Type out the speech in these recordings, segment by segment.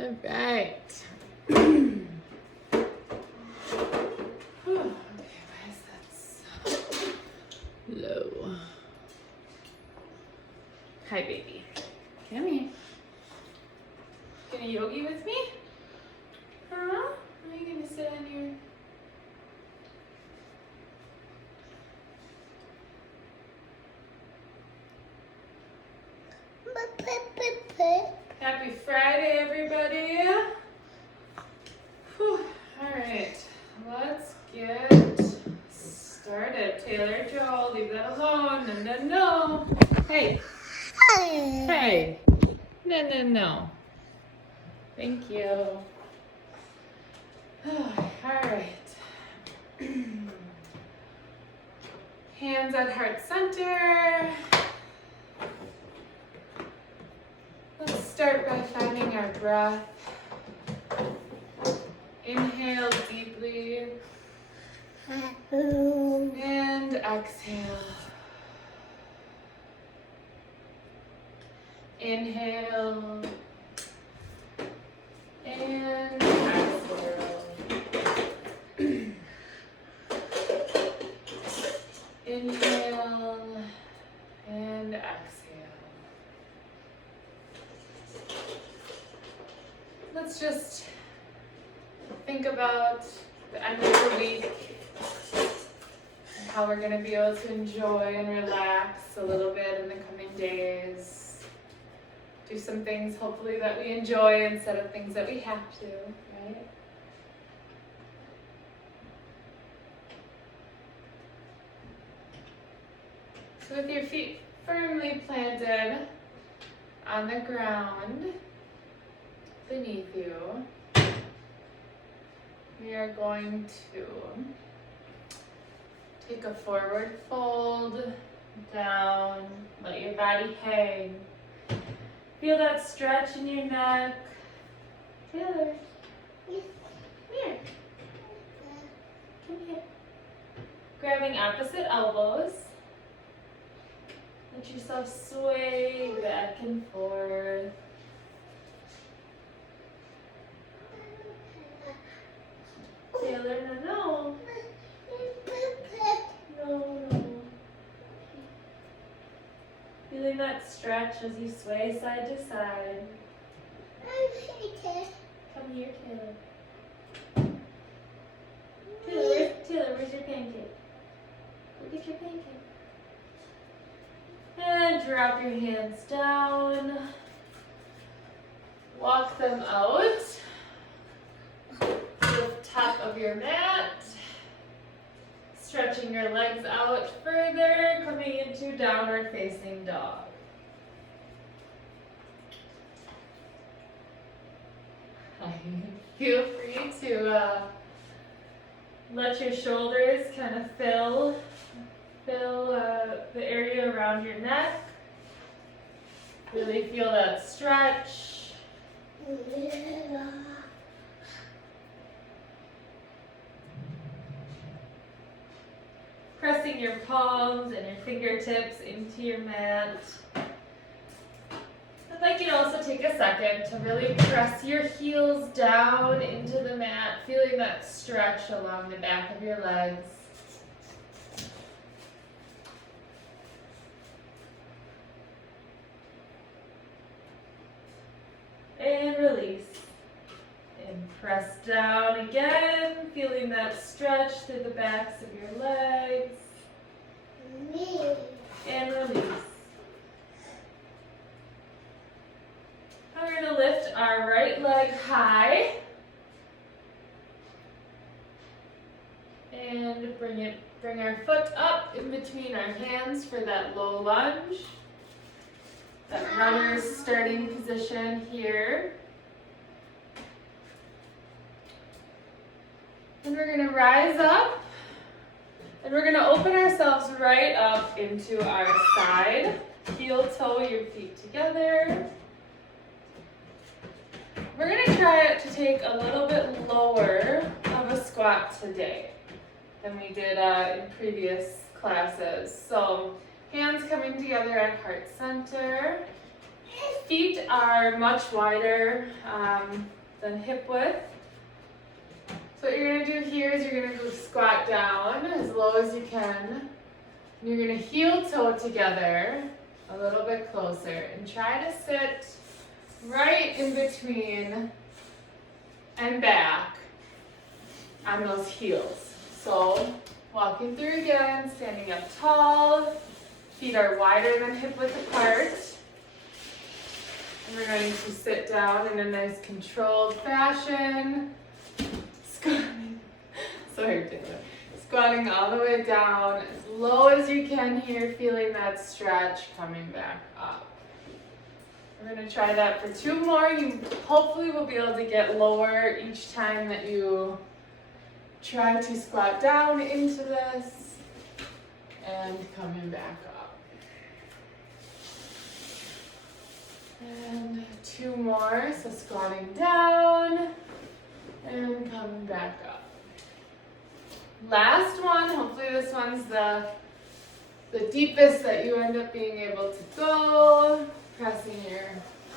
All right. Okay, why is that so low? Hi, baby. Come here. Gonna yogi with me? Huh? Are you gonna sit on your... Happy Friday, everybody. Whew. All right, let's get started. Taylor, Joel, leave that alone. No, no, no. Hey. Hey. No, no, no. Thank you. All right. Hands at heart center. Let's start by finding our breath. Inhale deeply. And exhale. Inhale. And exhale. Inhale and exhale. Let's just think about the end of the week and how we're going to be able to enjoy and relax a little bit in the coming days. Do some things hopefully that we enjoy instead of things that we have to, right? So with your feet firmly planted on the ground beneath you, we are going to take a forward fold down, let your body hang. Feel that stretch in your neck. Taylor, come here. Come here. Grabbing opposite elbows. Let yourself sway back and forth. Taylor, no. No. Feeling that stretch as you sway side to side. Come here, Taylor. Taylor, where's your pancake? Go get your pancake. And drop your hands down. Walk them out to the top of your mat. Stretching your legs out further, coming into downward facing dog. Feel free to let your shoulders kind of fill the area around your neck. Really feel that stretch. Pressing your palms and your fingertips into your mat. I'd like you to also take a second to really press your heels down into the mat, feeling that stretch along the back of your legs. And release. And press down again, feeling that stretch through the backs of your legs. And release. Now we're going to lift our right leg high. And bring our foot up in between our hands for that low lunge. That runner's starting position here. And we're going to rise up. And we're going to open ourselves right up into our side. Heel toe your feet together. We're going to try to take a little bit lower of a squat today than we did in previous classes. So hands coming together at heart center. feet are much wider than hip width. So what you're gonna do here is you're gonna go squat down as low as you can. You're gonna heel toe together a little bit closer and try to sit right in between and back on those heels. So walking through again, standing up tall, feet are wider than hip width apart. And we're going to sit down in a nice controlled fashion. Squatting all the way down as low as you can here, feeling that stretch coming back up. We're going to try that for 2 more. You hopefully will be able to get lower each time that you try to squat down into this and coming back up. And 2 more, so squatting down and coming back up. Last one, hopefully this one's the deepest that you end up being able to go. Pressing your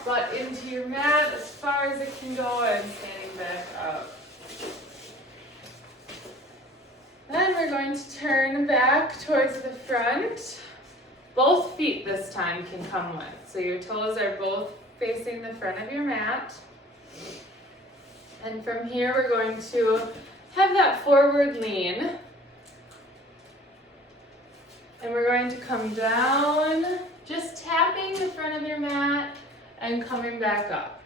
butt into your mat as far as it can go and standing back up. Then we're going to turn back towards the front. Both feet this time can come with. So your toes are both facing the front of your mat. And from here we're going to have that forward lean. And we're going to come down, just tapping the front of your mat and coming back up.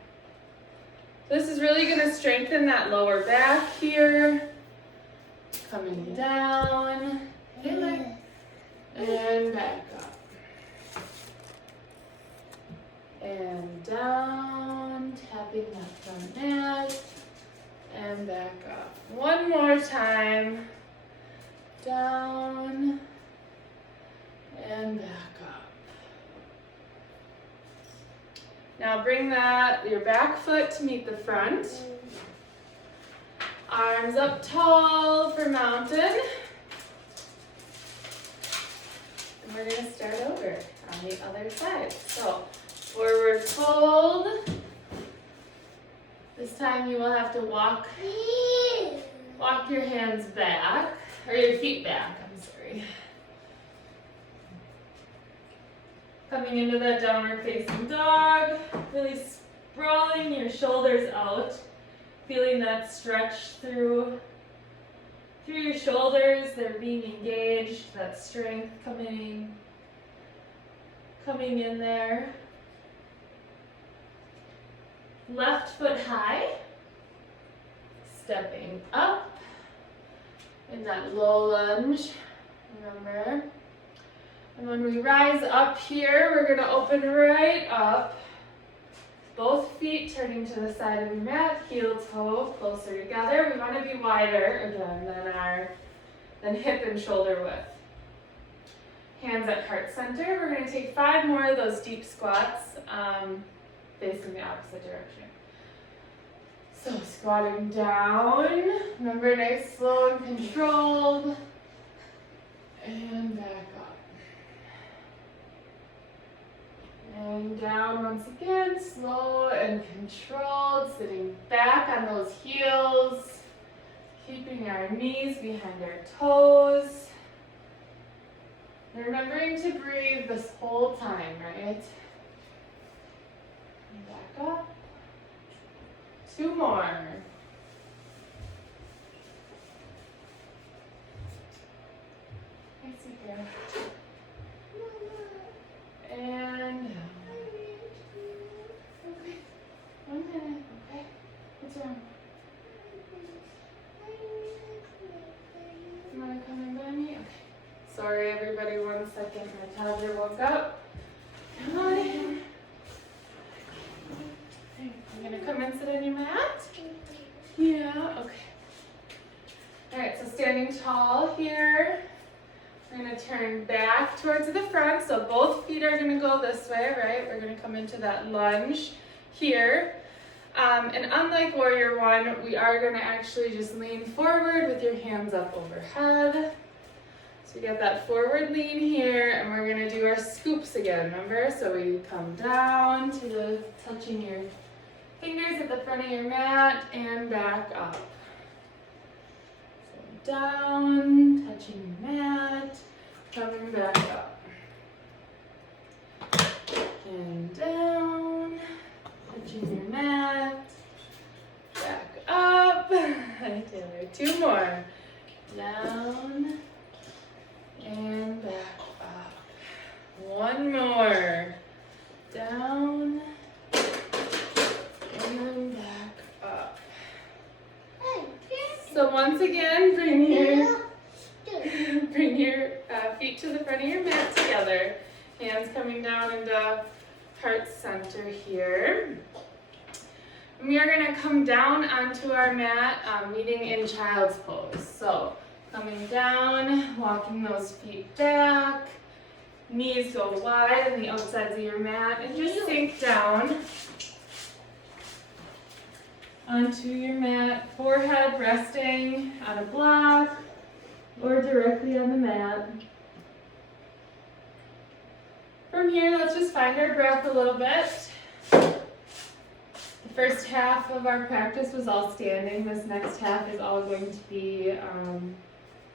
This is really going to strengthen that lower back here. Coming down, and back up. And down, tapping that front mat, and back up. One more time. Down, and back up. Now bring your back foot to meet the front. Arms up tall for mountain. And we're going to start over on the other side. So forward fold. This time you will have to walk your hands back, or your feet back, I'm sorry. Coming into that downward facing dog, really sprawling your shoulders out. Feeling that stretch through your shoulders, they're being engaged, that strength coming in there. Left foot high, stepping up in that low lunge, remember. And when we rise up here, we're going to open right up. Both feet turning to the side of your mat, heel toe closer together. We want to be wider again than hip and shoulder width. Hands at heart center. We're going to take 5 more of those deep squats facing the opposite direction. So squatting down. Remember, nice, slow and controlled. And back up. And down once again, slow and controlled, sitting back on those heels, keeping our knees behind our toes. And remembering to breathe this whole time, right? And back up. 2 more. Nice here. And okay, 1 minute, okay? What's wrong? You want to come in by me? Okay. Sorry everybody, 1 second, my toddler woke up. Come on in. Okay, I'm gonna come and sit on your mat. Yeah, okay. All right, so standing tall here. We're going to turn back towards the front, so both feet are going to go this way, right? We're going to come into that lunge here. And unlike Warrior One, we are going to actually just lean forward with your hands up overhead. So we got that forward lean here, and we're gonna do our scoops again, remember? So we come down to the, touching your fingers at the front of your mat and back up. So down, touching your mat, coming back up. And down, touching your mat, back up. Hi Taylor, 2 more. Down and back up. 1 more. Down and then back up. So once again, bring your feet to the front of your mat together. Hands coming down into heart center here. And we are going to come down onto our mat, meeting in child's pose. So coming down, walking those feet back, knees go wide on the outsides of your mat, and just sink down onto your mat, forehead resting on a block or directly on the mat. From here, let's just find our breath a little bit. The first half of our practice was all standing. This next half is all going to be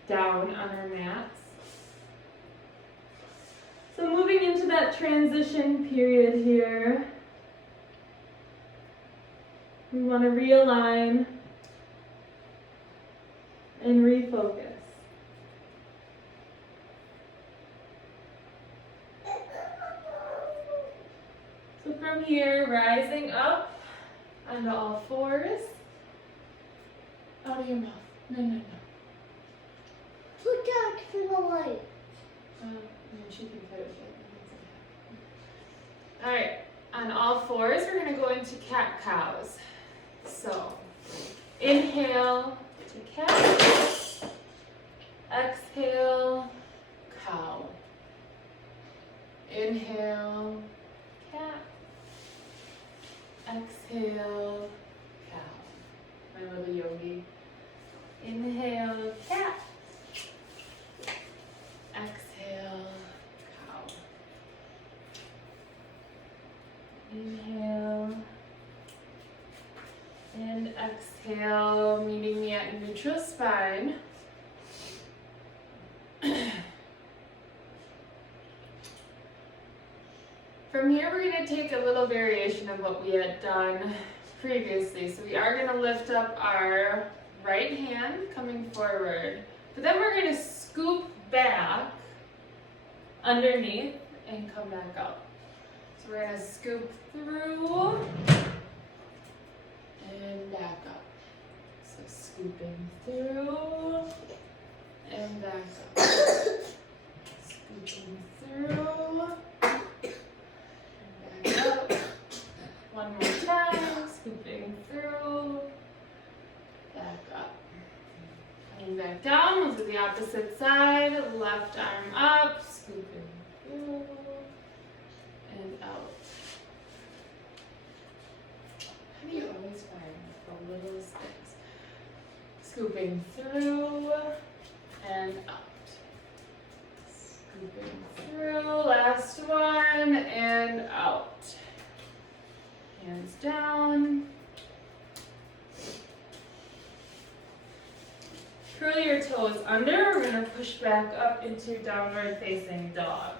down on our mats. So moving into that transition period here, we want to realign and refocus. So from here, rising up onto all fours. Out of your mouth. No. Look out for the light. No, she can cut it. All right, on all fours, we're gonna go into cat-cows. So, inhale to cat, exhale, cow. Inhale, cat, exhale, cow. My little yogi. Inhale, cat, exhale, cow. Inhale and exhale, meeting me at neutral spine. From here, we're going to take a little variation of what we had done previously. So we are going to lift up our right hand coming forward, but then we're going to scoop back underneath and come back up. So we're going to scoop through and back up. So scooping through and back up. Scooping through and back up. One more time, scooping through, back up. Coming back down, we'll do the opposite side. Left arm up, scooping through and out. How do you always find the littlest things? Scooping through and out. Scooping through, last one, and out. Hands down. Curl your toes under. We're going to push back up into downward facing dog.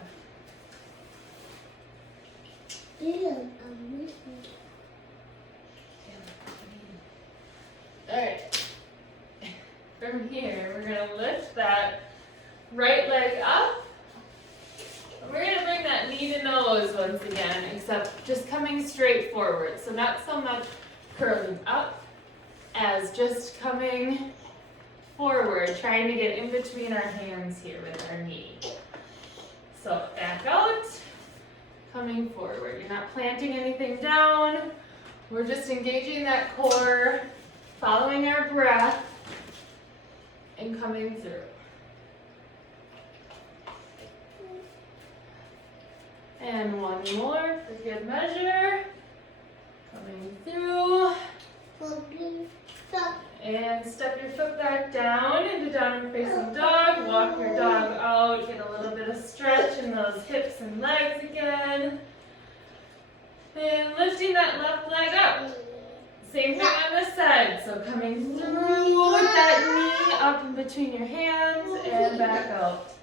Alright. From here, we're going to lift that right leg up. We're going to bring that knee to nose once again, except just coming straight forward. So not so much curling up as just coming forward, trying to get in between our hands here with our knee. So back out, coming forward. You're not planting anything down. We're just engaging that core, following our breath, and coming through. And one more for good measure. Coming through. And step your foot back down into downward facing dog. Walk your dog out. Get a little bit of stretch in those hips and legs again. And lifting that left leg up. Same thing on this side. So coming through with that knee up in between your hands and back out.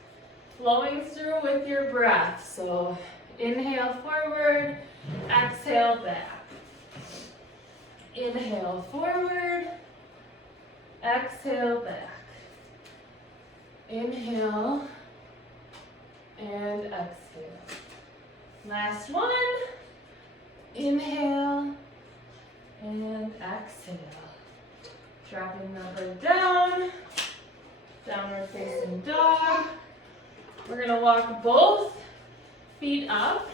Flowing through with your breath. So inhale forward, exhale back. Inhale forward, exhale back. Inhale and exhale. Last one. Inhale and exhale. Dropping the hood down. Downward facing dog. We're going to walk both feet up.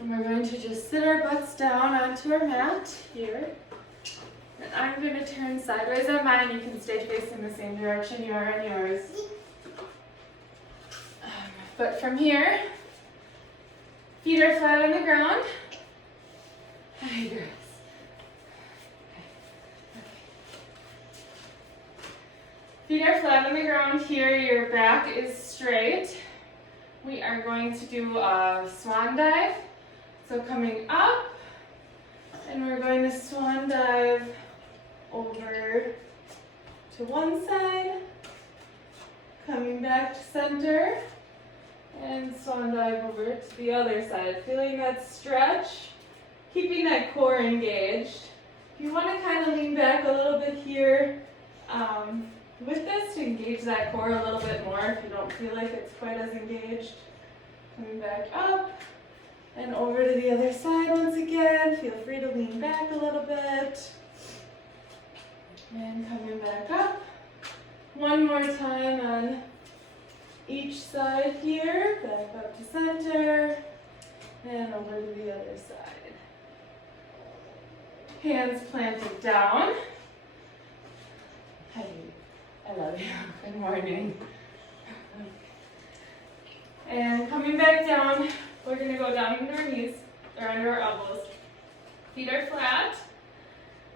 And we're going to just sit our butts down onto our mat here. And I'm going to turn sideways on mine. You can stay facing the same direction you are on yours. But from here, feet are flat on the ground. Hi, girls. Feet are flat on the ground here. Your back is straight. We are going to do a swan dive. So coming up, and we're going to swan dive over to one side, coming back to center, and swan dive over to the other side. Feeling that stretch, keeping that core engaged. If you want to kind of lean back a little bit here with this to engage that core a little bit more if you don't feel like it's quite as engaged. Coming back up. And over to the other side once again. Feel free to lean back a little bit. And coming back up. One more time on each side here. Back up to center. And over to the other side. Hands planted down. Hi, I love you. Good morning. And coming back down. We're going to go down into our knees, or under our elbows. Feet are flat.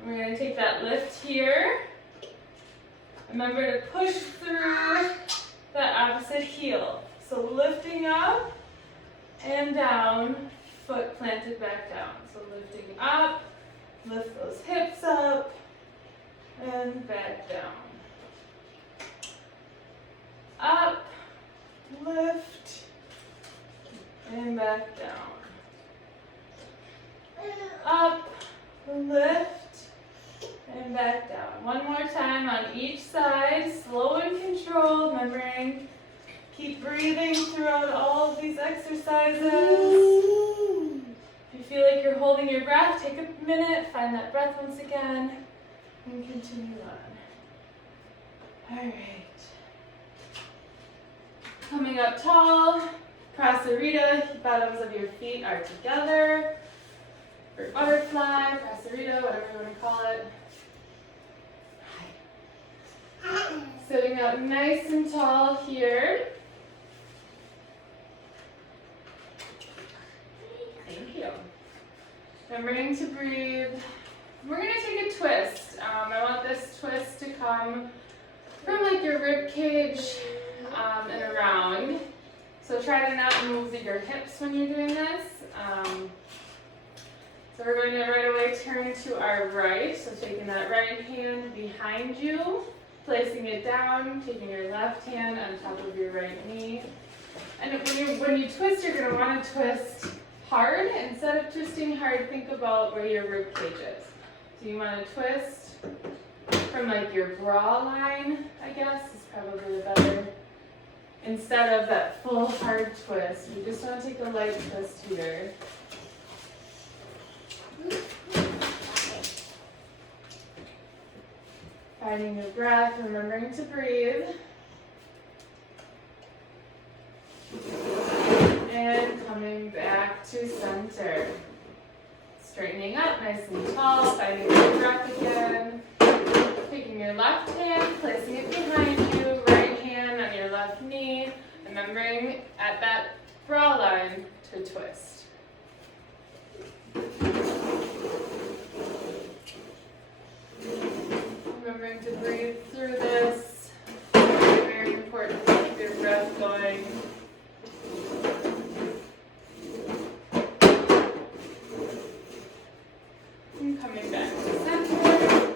And we're going to take that lift here. Remember to push through that opposite heel. So lifting up and down, foot planted back down. So lifting up, lift those hips up, and back down. Up, lift, and back down. Up, lift, and back down. One more time on each side, slow and controlled, remembering, keep breathing throughout all of these exercises. If you feel like you're holding your breath, take a minute, find that breath once again, and continue on. All right. Coming up tall, Prasarita, bottoms of your feet are together. Or butterfly, Prasarita, whatever you want to call it. Sitting up nice and tall here. Thank you. Remembering to breathe. We're going to take a twist. I want this twist to come from like your rib cage and around. So try to not move your hips when you're doing this. So we're going to right away turn to our right. So taking that right hand behind you, placing it down, taking your left hand on top of your right knee. And when you twist, you're going to want to twist hard. Instead of twisting hard, think about where your rib cage is. So you want to twist from like your bra line, I guess, is probably the better. Instead of that full hard twist, you just want to take a light twist here. Finding your breath, remembering to breathe. And coming back to center. Straightening up nice and tall, finding your breath again. Taking your left hand, placing it behind you, right hand on your left knee. Remembering at that bra line to twist. and coming back to center.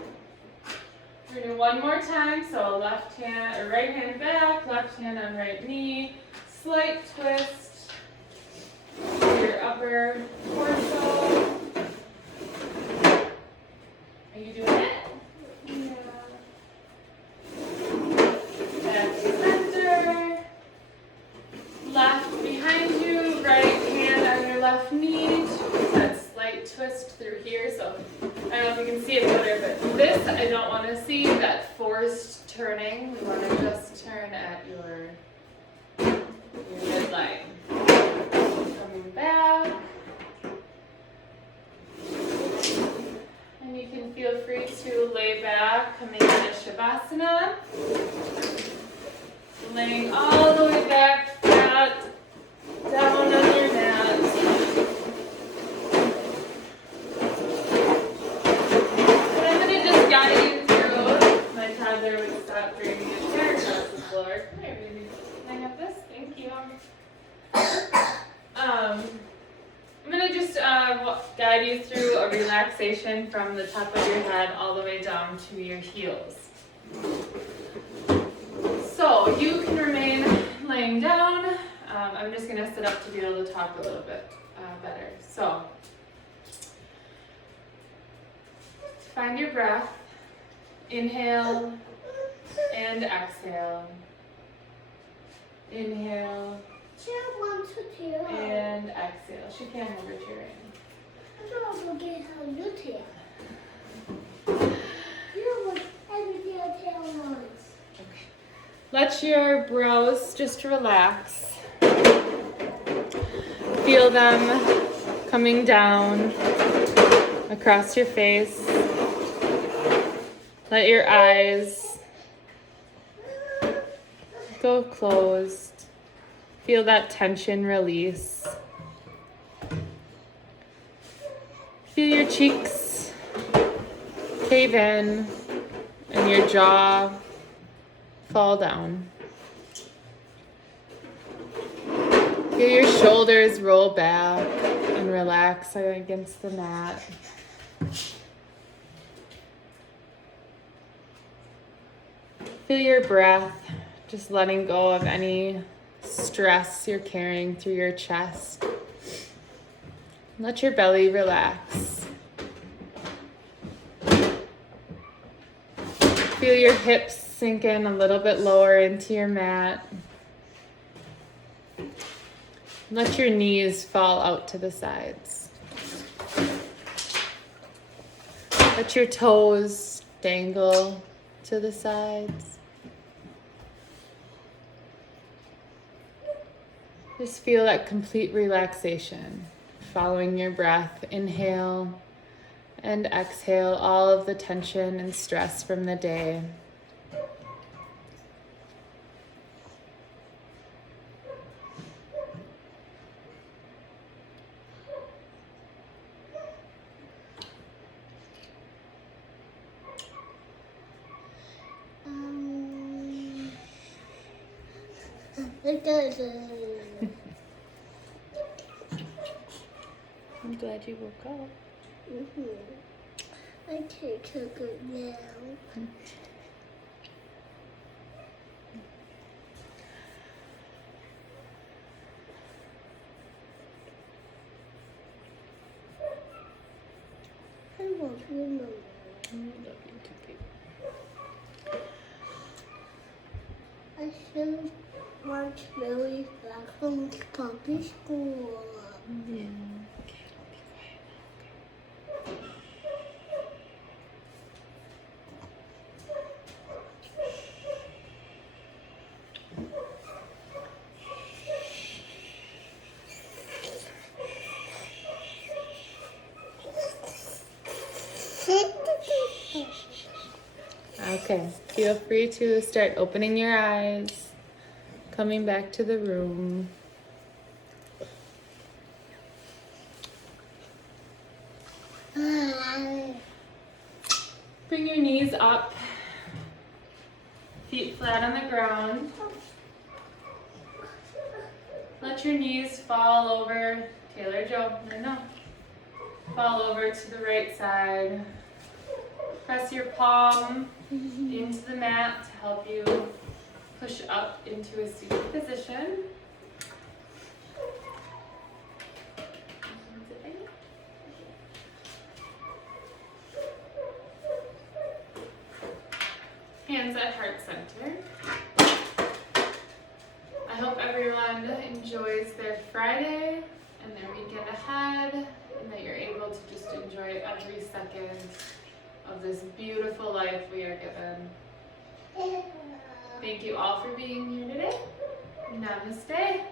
We're gonna do one more time. So left hand or right hand back, left hand on right knee, slight twist to your upper torso. Are you doing it? Yeah. Back to center. Left behind you, right hand on your left knee. That slight twist through here. So I don't know if you can see it better, but this I don't want to see, that forced turning. We want to just turn at your midline. Coming back. And you can feel free to lay back, coming into Shavasana. Laying all the way back, flat, down on your mat. And I'm going to just guide you through. My toddler would stop dragging his hair across the floor. Come here, baby. Can I have this? Thank you. I'm going to just guide you through a relaxation from the top of your head all the way down to your heels. So you can remain laying down. I'm just going to sit up to be able to talk a little bit better. So find your breath. Inhale and exhale. Inhale Chair 1 to 2. and exhale. She can't have her chair in. I don't forget how you tail. You want everything a tail wants. Let your brows just relax. Feel them coming down across your face. Let your eyes go closed. Feel that tension release. Feel your cheeks cave in and your jaw fall down. Feel your shoulders roll back and relax against the mat. Feel your breath, just letting go of any stress you're carrying through your chest. Let your belly relax. Feel your hips sink in a little bit lower into your mat. Let your knees fall out to the sides. Let your toes dangle to the sides. Just feel that complete relaxation. Following your breath, inhale and exhale all of the tension and stress from the day. It doesn't. I'm glad you woke up. I take a good now. I won't remember. I love you too, baby. I should watch Billy back from puppy school. Yeah. Okay, don't be quiet now, okay? Okay, feel free to start opening your eyes, coming back to the room. Bring your knees up, feet flat on the ground. Let your knees fall over, Taylor Joe, I know. fall over to the right side. Press your palm into the mat to help you push up into a seated position. Hands at heart center. I hope everyone enjoys their Friday and their weekend ahead, and that you're able to just enjoy every second of this beautiful life we are given. Thank you all for being here today. Namaste.